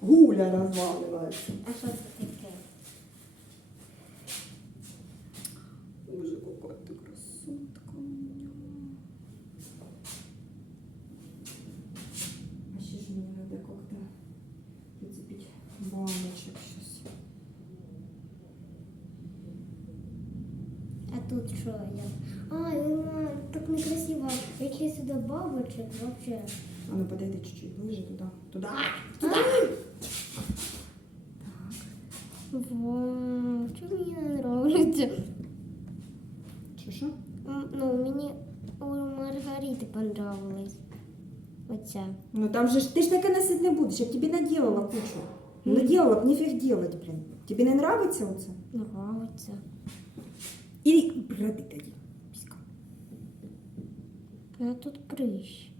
розвалюється. А що це таке? Боже, какая ты красотка у меня. А ще ж мені надо как-то прицепить баночек сейчас. А тут що я? Ай, мама, так некрасиво. Якщо сюди бабочек, вообще. А ну подойди чуть-чуть ближе туда. Туда. Вау, що мені не нравиться? Що що? М, Ну, мені у Маргарити понравилось. Оця. Ну там же ж ти ж таке носить не будеш, я б тобі наделала кучу. Ну, Наделала б нефіг делать, блін. Тобі не нравиться оце? Нравиться. І бради тоді. Піська. А тут прыщ.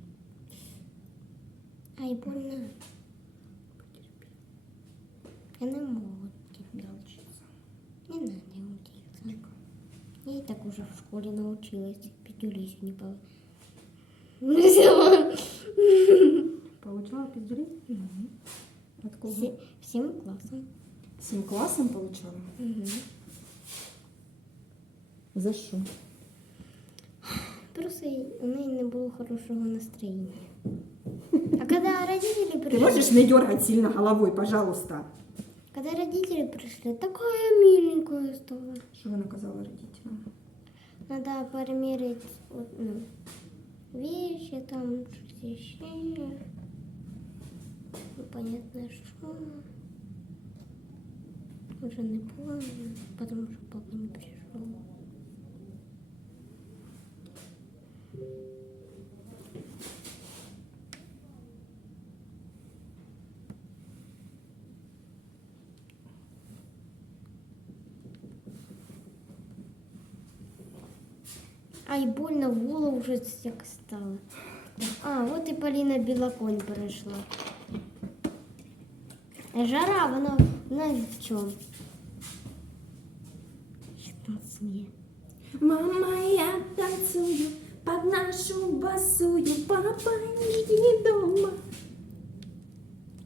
Ай, больно. Я не можу. Не учиться. Не надо учиться. Я и так уже в школе научилась. Пятюлись не по... Ну, взяла. Получала піздюлі? От кого? Все- Всем классом. Сім класом получала? За що? Просто у неї не було хорошого настроєння. А когда родители пришли, можеш не дергати сильно головою, пожалуйста. когда родители пришли, такая миленькая стала. Що вона казала родителям? Надо примерить вот, ну, вещи, там, еще. Непонятно что. Уже не помню, потому что папа не пришел. Ай, больно в голову уже всяко стало. А, вот и Полина Белоконь пришла. Жара, вона, вона в чому? 16 лет. Мама, я танцую под нашу басую, папа не дома.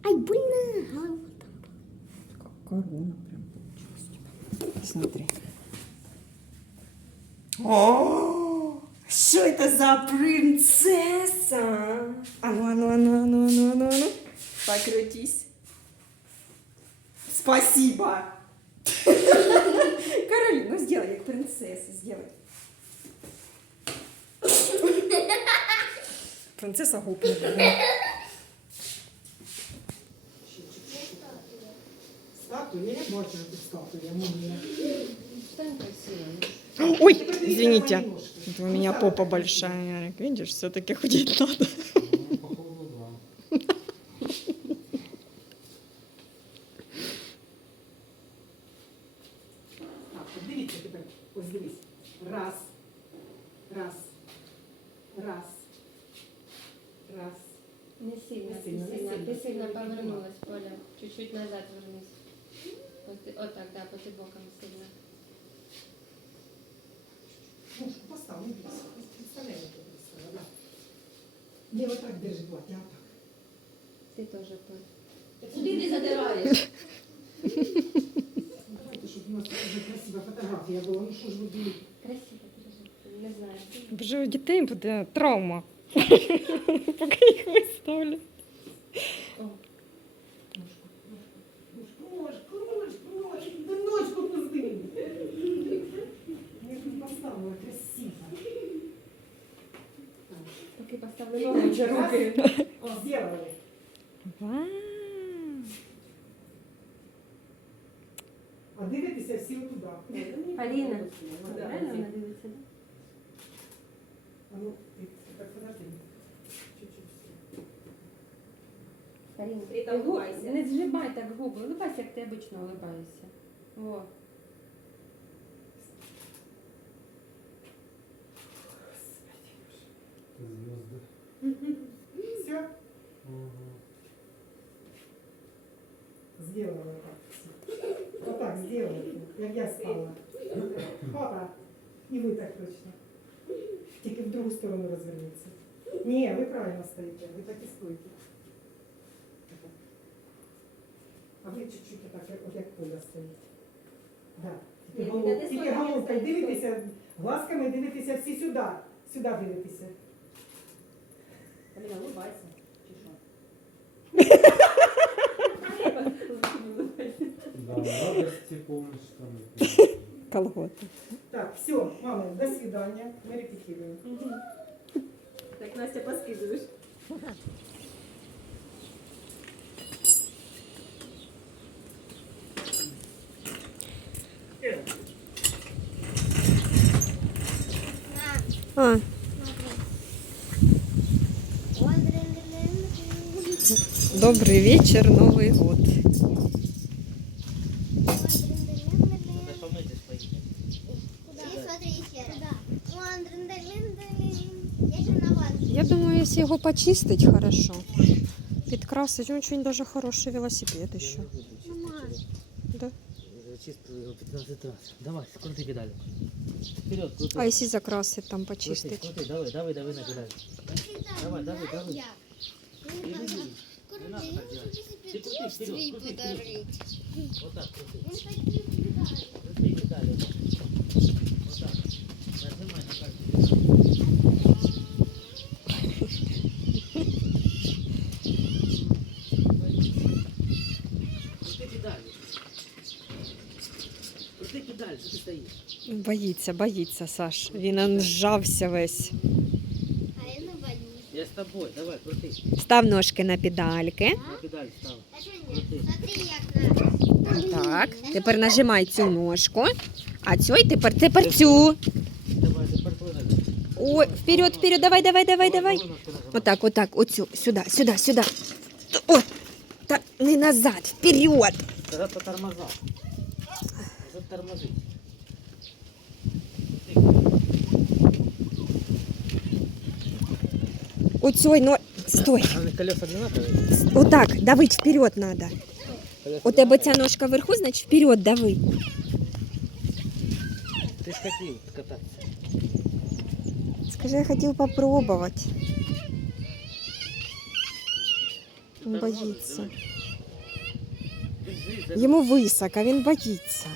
Ай, больно, голова там. Корона прям получилась. Смотри. О, что это за принцесса? А ну, а ну, а ну, а ну, а ну, а ну, а ну. Покрутись. Спасибо. Каролина, ну сделай, как принцесса, сделай. Принцесса гопника. Статую, я не бачу, що статую, я можу. Ой, извините. У меня попа большая. Видишь, все-таки худеть надо. Так, от дивіться тепер. Ось дивись. Раз. Раз. Раз. Раз. Не сильно, Не сильно, не не сильно. сильно. Ти сильно Сильно повернулась, Поля. Чуть-чуть назад вернись. От, отак, да, по ти боком сильно. Ножку постав, не бійся. Представляй, як я представила. Да. Не отак держи плаття, а так. Ти теж так. Куди ти задираєш? Давайте, щоб у нас вже красива фотографія була. Ну що ж ви будете? Красиво держи. Не знаю. Боже, у дітей буде травма. Поки їх виставлю. Поки поставили ногу, вже руки. О, сделали. Вау. А дивитися всі туди. Поліна. Да, Правильно ці. вона дивиться, да? А ну, ти так подожди. Чуть-чуть. Поліна, Ти там гу- улыбайся. Не зжимай так губи, улыбайся, як ти обично улыбаєшся. Во. Все? Сделала вот так. Вот так сделала, як я стала. Папа, і ви так точно. Тільки в другу сторону розверніться. Ні, ви правильно стоїте, ви так і стоїте. А ви чуть-чуть так, як- от як Коля стоїть. Да. Ні, Тільки я голов- не Тільки стою, головкою я дивитеся, глазками дивитеся всі сюди. Сюди дивитеся. Каміля, улыбайся. Чи що? Да, радости помнишь там. Колготи. Так, все, мами, до свидання. Ми репетируємо. Так, Настя, поскидуєш. А, добрий вечір, Новий год. Я думаю, если его почистить хорошо, підкрасить, он очень даже хороший велосипед еще. Да. Его 15 раз. Давай, крути педаль. Вперед, крути. А если закрасить там крути, почистить? крути, давай, давай, давай на педаль. Давай, давай, давай. Педаль. Крути педаль. Крути? Боїться, боїться, Саш. Він он зжався весь. А я не боюсь. Я с тобой, давай, крути. Став ножки на педальки. На педаль став. Так, тепер нажимай цю ножку. А цю і тепер, тепер цю. Ой, вперед, вперед, давай, давай, давай, давай. Правою ножкою нажимай. Отак, отак, оцю, сюди, сюди, сюди. О, та не назад, вперед. Тогда по. Оцю, ну, стой. А колеса одинаковые? Отак, давить вперед надо. Колеса У тебе ця ножка вверху, значить вперед дави. Ты ж хотел кататься. Скажи, я хотів попробувати. Він боїться. Держи, за... Йому високо, він боїться.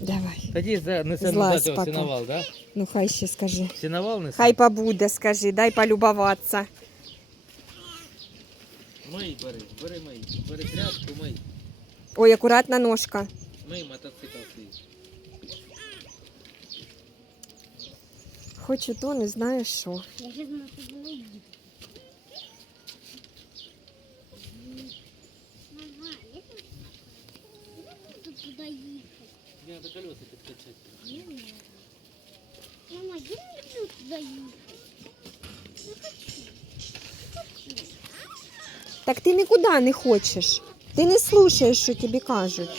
Давай. Тоді за, несе Злазь назад його пока. сіновал, да? Ну хай ще скажи. Сіновал несе? Хай побуде, скажи, дай полюбуватися. Мий бери, бери мий. Бери тряпку, мий. Ой, акуратна ножка. Мий мотоцикл свій. Хочу то, не знаю що. Я сейчас на подойду. Мама, я тут туда ехать. Мне надо колеса підкачати. Мама, я не люблю туда хочу. Так ти нікуди не хочеш. Ти не слухаєш, що тобі кажуть.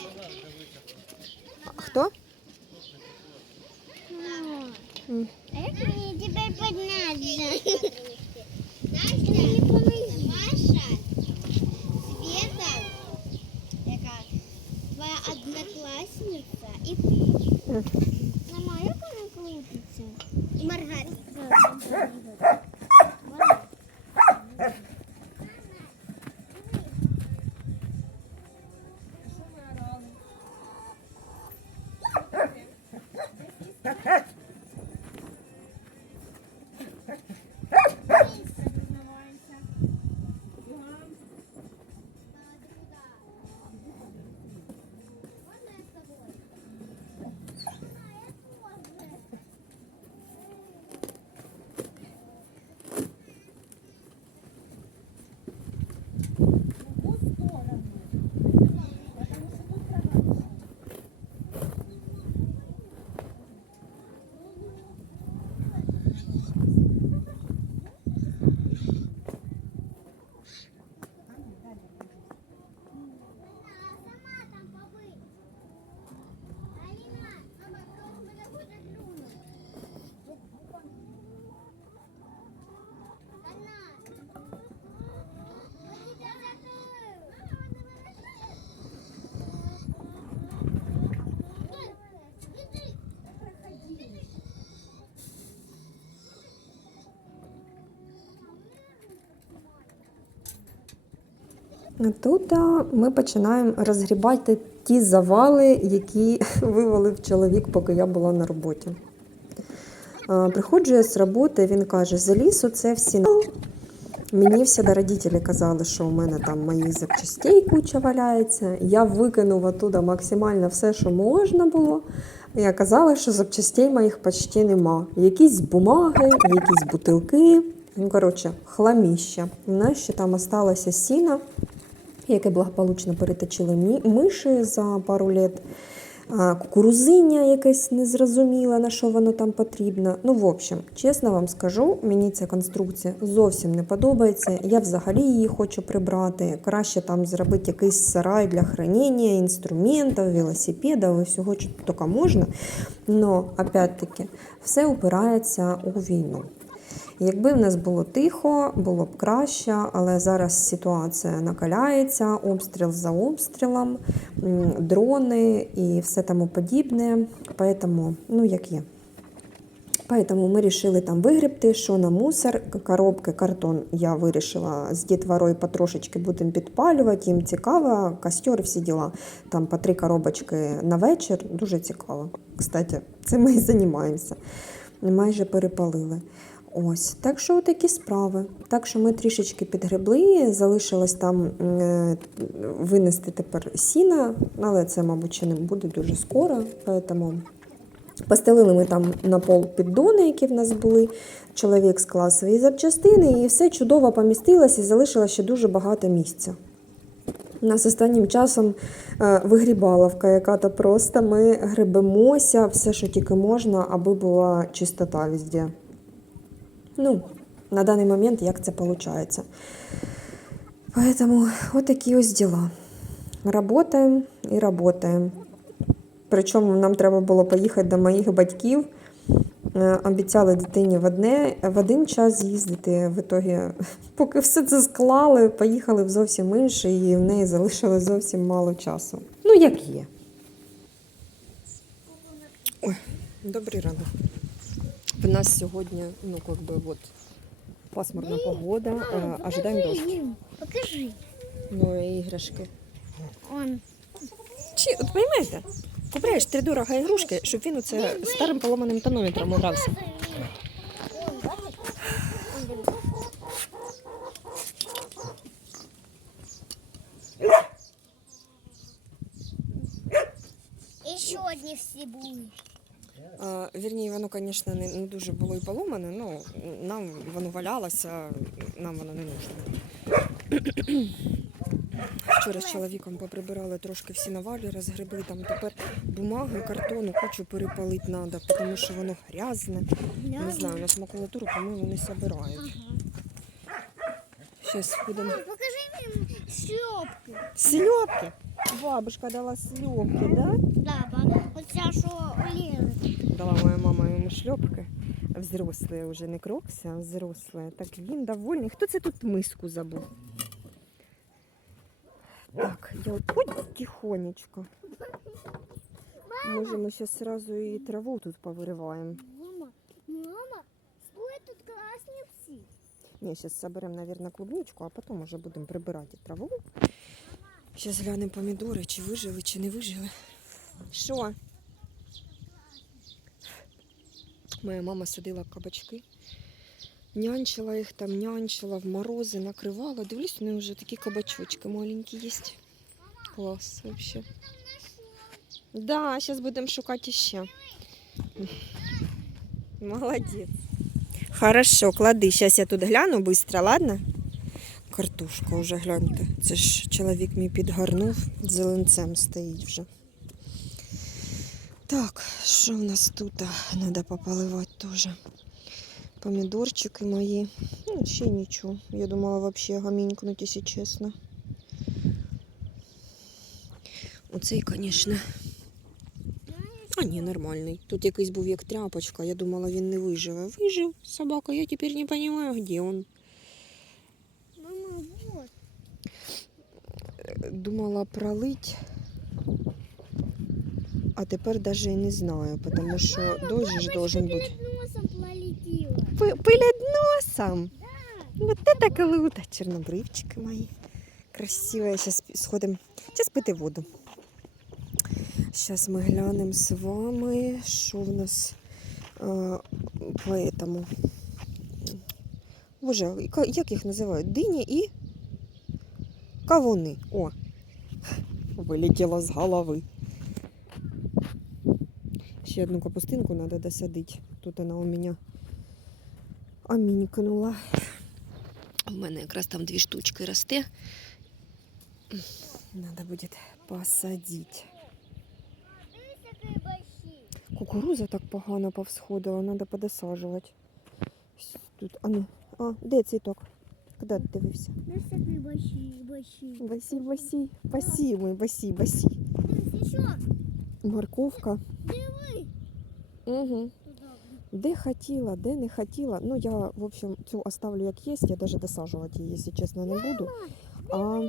Тут ми починаємо розгрібати ті завали, які вивалив чоловік, поки я була на роботі. Приходжу я з роботи, він каже: заліз оце всі на. Мені всі родителі казали, що у мене там моїх запчастей куча валяється. Я викинув оттуда максимально все, що можна було. І оказалось, що запчастей моїх почти нема. Якісь бумаги, якісь бутилки. Ну, коротше, хламіще. У нас ще там осталося сіно, яке благополучно переточили миші за пару літ. А, Кукурузиння якесь незрозуміле, на що воно там потрібно. Ну, в общем, чесно вам скажу, мені ця конструкція зовсім не подобається. Я взагалі її хочу прибрати. Краще там зробити якийсь сарай для хранення інструментів, велосипедів і всього, що тільки можна. Но, опять-таки, все упирається у війну. Якби в нас було тихо, було б краще, але зараз ситуація накаляється, обстріл за обстрілом, дрони і все тому подібне. Поэтому, ну як є. Поэтому ми вирішили там вигребти, що на мусор, коробки, картон я вирішила з дітворою потрошечки будемо підпалювати. Їм цікаво, костер, всі діла. Там по три коробочки на вечір. Дуже цікаво. Кстати, цим ми і займаємося. Майже перепалили. Ось, так що такі справи. Так що ми трішечки підгребли, залишилось там е, винести тепер сіна, але це, мабуть, ще не буде дуже скоро. Поэтому Постелили ми там на пол піддони, які в нас були. Чоловік склав свої запчастини, і все чудово помістилось і залишилось ще дуже багато місця. Нас останнім часом е, вигрібаловка, яка то просто ми гребемося, все, що тільки можна, аби була чистота везде. Ну, на даний момент як це виходить. Поэтому вот такі ось діла. Работаємо і работаємо. Причому нам треба було поїхати до моїх батьків. Е, Обіцяли дитині в, одне, в один час з'їздити. В ітогі, поки все це склали, поїхали в зовсім інший, і в неї залишилось зовсім мало часу. Ну, як є. Ой, добрий ранок. В нас сьогодні, ну, как би, вот, пасмурна погода, е, ожидаємо дощ. Покажи. Ну, і іграшки. Он. Чи, от розумієте, купляєш три дорога ігрушки, щоб він оце старим поломаним тонометром грався. Еще одни все будут. А, вірні, воно, звісно, не, дуже було і поломане, ну нам воно валялося, нам воно не нужно. Вчора з чоловіком поприбирали трошки всі навалі, розгребли там тепер бумаги, картону, кучу перепалити треба, тому що воно грязне. Не знаю, у нас макулатуру, по-моєму, не собирають. Зараз будемо. Покажи мне шлепки. Сльопки. Бабушка дала сльопки, да? Да, ба Вот сейчас что Лена. Дала моя мама йому шльопки. Взрослые вже не крокси, а взрослые. Так він довольний. Хто це тут миску забув? Так, я от ой, тихонечко. Може, ми зараз сразу і траву тут повириваємо. Мама, мама, что тут красные псы? Ні, зараз соберемо, мабуть, клубничку, а потім вже будемо прибирати траву. Зараз глянемо помідори, чи вижили, чи не вижили. Що? Моя мама садила кабачки, нянчила їх там, нянчила, в морози, накривала. Дивлюсь, у неї вже такі кабачочки маленькі є. Клас вообще. Да, зараз будемо шукати ще. Молодець. Хорошо, клади. Зараз я тут гляну быстро, ладно? Картошка вже гляньте. Це ж чоловік мій підгарнув, зеленцем стоїть вже. Так, що в нас тут? Треба пополивати теж. Помідорчики мої. Ну, ще нічого. Я думала взагалі гамінькнуть, якщо чесно. Оцей, звісно. А ні, нормальний. Тут якийсь був як тряпочка. Я думала, він не виживе. Вижив собака, я тепер не розумію, де він. Мама, вот. думала пролить, а тепер навіть і не знаю, тому що дощ ж должен бути. Носом. Перед носом. Вот это круто, чорнобривчики мої. красиво. Зараз сходимо. Зараз пити воду. Зараз ми глянемо з вами, що в нас е, по этому. Боже, як їх називають? Дині і кавуни. О! Вилетіло з голови. Ще одну капустинку треба досадити. Тут вона у мене амінькнула. У мене якраз там дві штучки росте. Надо буде посадити. Кукуруза так погано повсходила, треба подосаджувати. Тут, а ну, а, де цвіток? Куди ти дивився? Басі, басі, басі, мой басі, басі. Морковка. Угу. Де хотіла, де не хотіла. Ну, я, в общем, цю оставлю як є, я навіть досаджувати її, якщо чесно, не буду. А,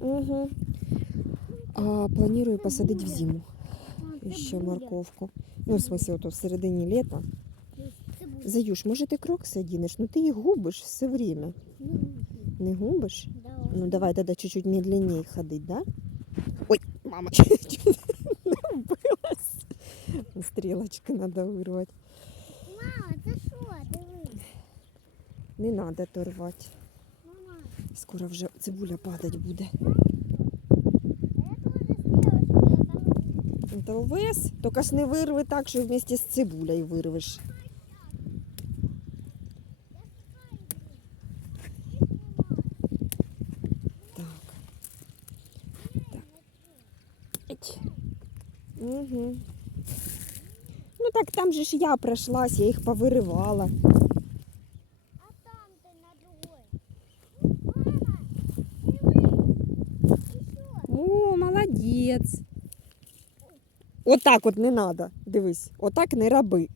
угу. а планую посадити в зиму ще морковку. Ну, в смысле, ото в середині літа. Заюш, може ти крокси одінеш? Ну ти їх губиш все время. Не губиш? Ну давай тогда чуть-чуть медленнее ходить, да? Ой, мама, чуть вбилась. Стрелочку надо вырвать. Мама, це що? Дивись. Не надо торвати. Мама, Скоро вже цибуля падать буде. я тоже стрілочку, я там Та увесь, тільки ж не вирви так, що вместе з цибулею вирвеш. Так. Так. Еть. Угу. Ну так там же ж я пройшлась, я їх повиривала. О, молодець. Отак от не треба. Дивись, отак не роби.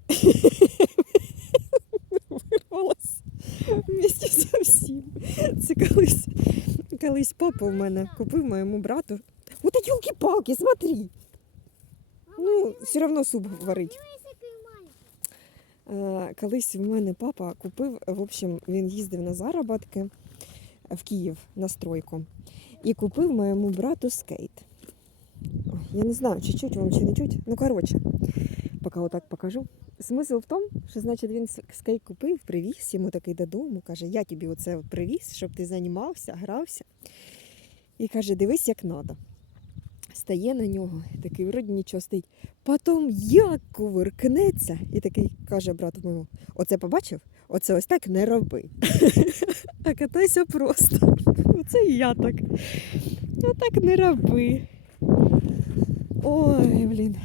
Вирвалась со всім. Це колись, колись папа в мене купив моєму брату. О, та юлки-палки, смотри. Ну, все одно суп варить. Е, Колись в мене папа купив, в общем, він їздив на заробітки в Київ на стройку і купив моєму брату скейт. Я не знаю, чи чуть вам, чи не чуть. Ну, коротше, поки отак покажу. Смисл в тому, що значить він скейт купив, привіз йому такий додому. Каже, я тобі оце привіз, щоб ти займався, грався. І каже, дивись, як треба. Стає на нього, такий вроді нічого стоїть. Потім як кувиркнеться, і такий каже брату моєму: оце побачив? Оце ось так не роби. А катайся просто. Оце і я так. Отак не роби. Ой, блін.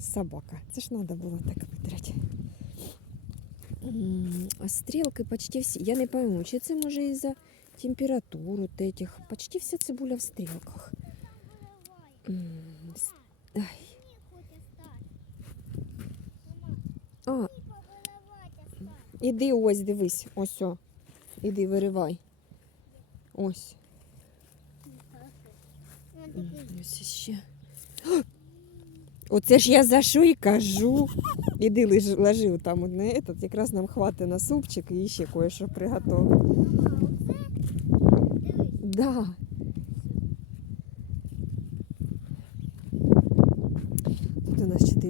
Собака. Це ж треба було так витрати. А стрілки почти всі. Я не пойму, чи це може із-за температуру этих. Почти вся цибуля в стрілках. Ай. А, іди ось, дивись, ось о. Іди, виривай. Ось. Ось ще. Оце ж я за що й кажу. Іди лежи, там одне этот, якраз нам хватить на супчик і ще кое-що приготовити. Да.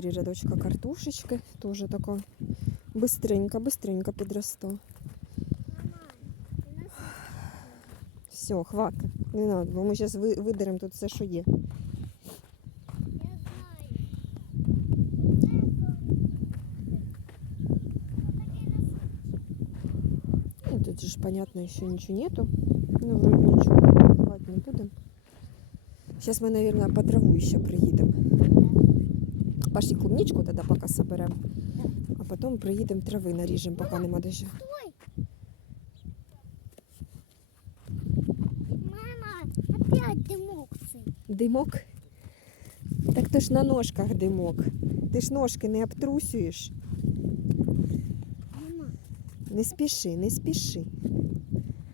4 рядочка картошечки, тоже така быстренько, быстренько підросла. Все, хватить. Не надо, бо ми зараз видеремо тут все, що є. Ну, же понятно, еще ничего нету. Ну, вроде ничего. Поливать не будем. Сейчас мы, наверное, по траву еще приедем. Пошли клубничку тогда пока соберем. А потом приедем трави наріжемо, поки нема дождя. Мама, опять дымок цей. Димок? Так то ж на ножках димок. Ти ж ножки не обтрусюєш. Не спіши, не спіши.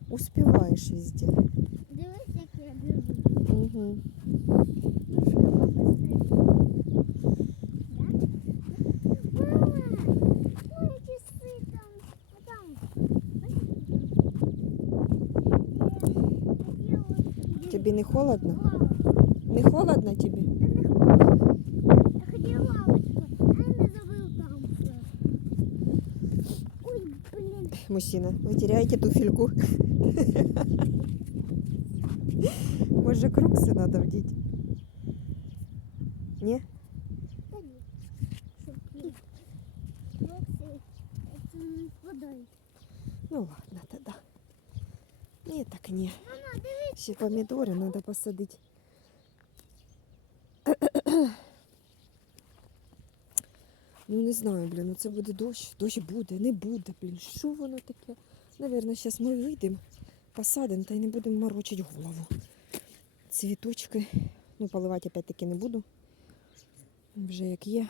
Успіваєш везде. дивись, як я біжу. Угу. Мама, мої часи там, а там. Хотіла Тобі не холодно? Не холодно тобі? Где лавочка? А я забыл там всё. Ой, блин. Мужчина, Ще помідори треба посадити. Ну не знаю, блін, ну це буде дощ. Дощ буде, не буде, блін. Що воно таке? Навірно, зараз ми вийдемо, посадимо та й не будемо морочити голову. Цвіточки. Ну, поливати опять-таки не буду. Вже як є.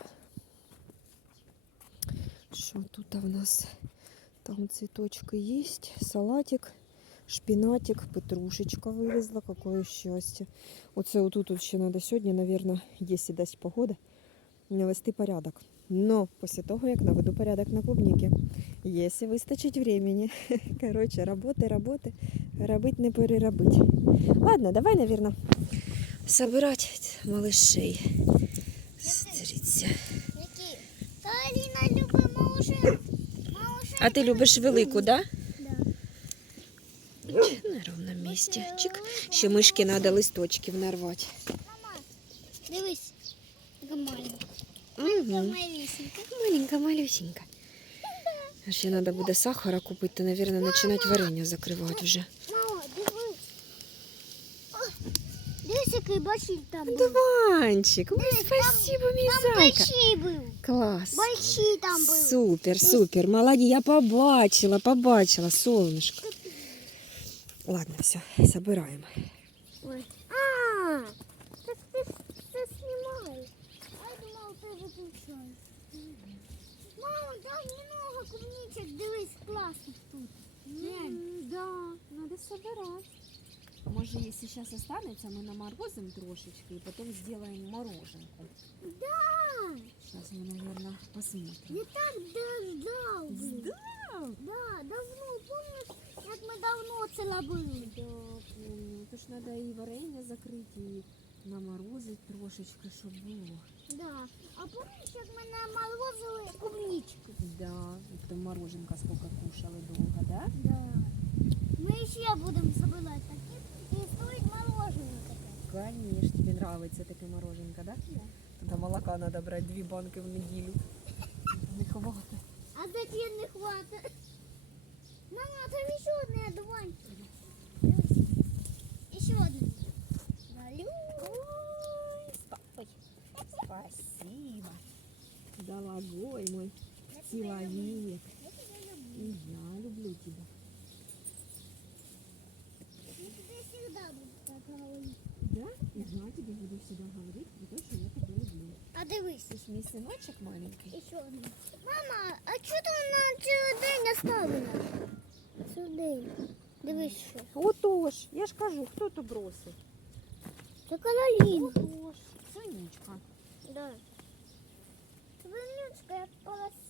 Що тут в нас? Там цвіточки є, салатик, шпінатик, петрушечка вилізла, какое щастя. Оце отут ще треба сьогодні, мабуть, якщо дасть погода, навести порядок. Но після того, як наведу порядок на клубніки, якщо вистачить времени, коротше, роботи, роботи, робити не переробити. Ладно, давай, мабуть, собирати малышей. Малыша. А ти любиш велику, да? Да. На ровному місці. Чик. Ще мишки треба листочків нарвати. Мама, дивись. Така маленька. Угу. Малюсенька. Маленька, малюсенька. А Ще треба буде сахара купити, мабуть, починати варення закривати вже. Мама, дивись. О, Дивись, який бачить там був. Дуванчик, ой, спасибо, мій Там зайка. больший був. Клас. Больший там був. Супер, супер. Молоді, я побачила, побачила, солнышко. Ладно, все, собираємо. Ой. А, так ти це знімаєш. А я думала, ти виключаєш. Мама, дай немного клубничок, дивись, класно тут. Да, надо собирать. Може, если сейчас останется, мы наморозим трошечки и потом сделаем мороженку. Да, Сейчас мы, наверное, посмотрим. я так дождав. блін. Да, давно, помниш, як ми давно це робили? Да, помню. То ж надо і варення закрити, і наморозити трошечки, щоб було. Да. А помниш, як ми наморозили клубничку? Да, і потім мороженка сколько кушали довго, да? Да. Ми ще будемо забирати такі і стоїть мороженое таке. Конечно, тебе нравится такая мороженка, да? Да молока надо брать две банки в неделю. Не хватить. А зачем не хватит? Мама, там еще одна дуванчик. Еще одна. Валю. Спасибо. Дорогой мой человек. И я люблю тебя. Я тебе всегда буду так говорить. Да? И я тебе буду всегда говорить про то, что я тебя люблю. А дивись. Ты ж мой сыночек маленький. Еще одна. Мама, а что ти на цілий день оставила? Сюди. Дивись що. Отож, я ж кажу, хто то бросив? Це каналін. Отож, сонечка. Да. Вернючка, я полоса.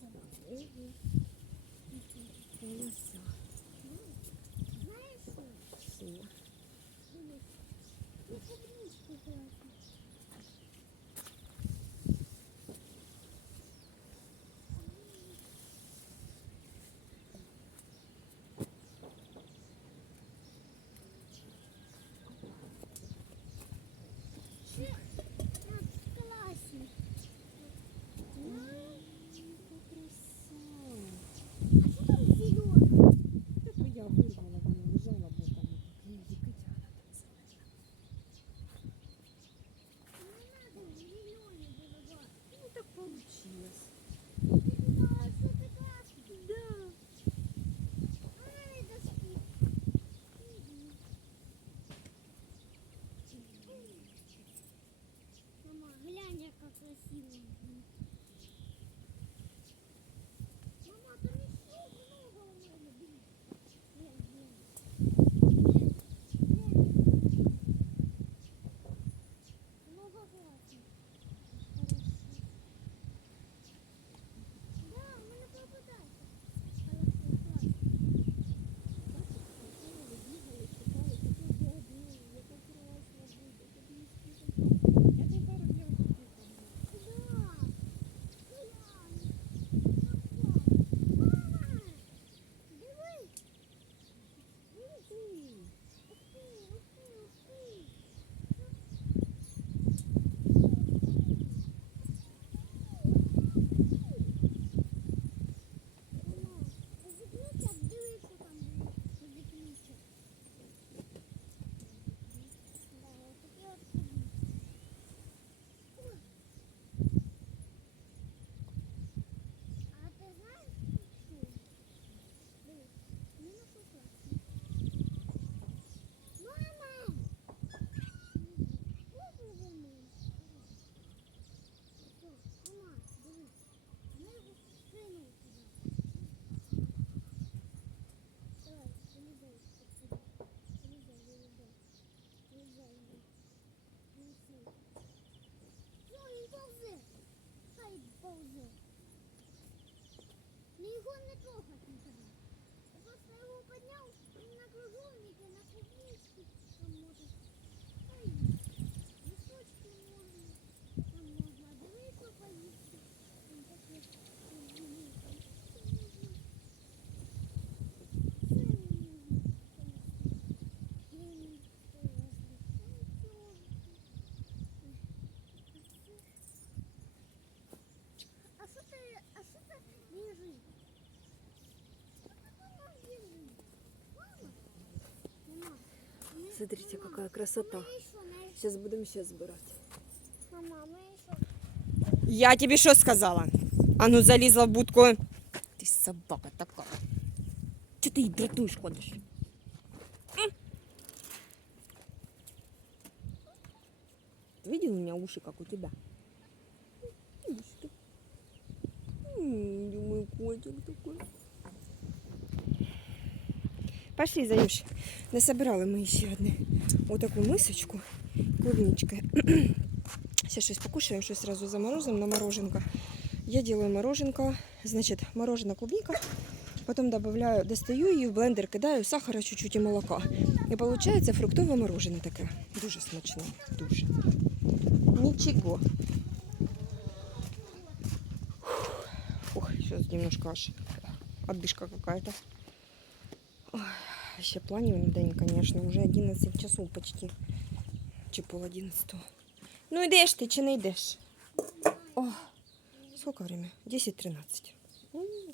Смотрите, нема. какая красота. Ми що, не- Сейчас будем ще збирати. Мама, ми що? Я тебе що сказала? А ну залізла в будку. Ти собака така. Чого ти її дратуєш ходиш? Ты видел у меня уши, как у тебя? Видишь ты? М, Думаю, котик такой. Пошли, Заюш. Насобирали ми ще одне. Отаку мисочку. Клубнички. Сейчас щось покушаем, щось сразу заморозим на мороженко. Я делаю мороженко, значит, мороженое клубника. Потом добавляю, достаю ее в блендер, кидаю сахара чуть-чуть и молока. І получается фруктове мороженое таке. Дуже смачне. Дуже. Ничего. Фух, сейчас немножко аж отдышка какая-то. ще планів на день, звісно, вже 11 часов почти. Чи пол 11. Ну идешь ты, чи не идешь? О, сколько время? 10-13.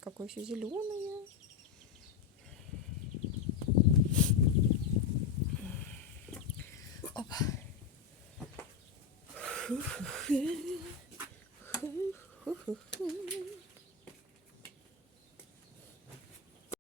Какое все зеленое. Опа. Ху-ху-ху. Ху-ху-ху.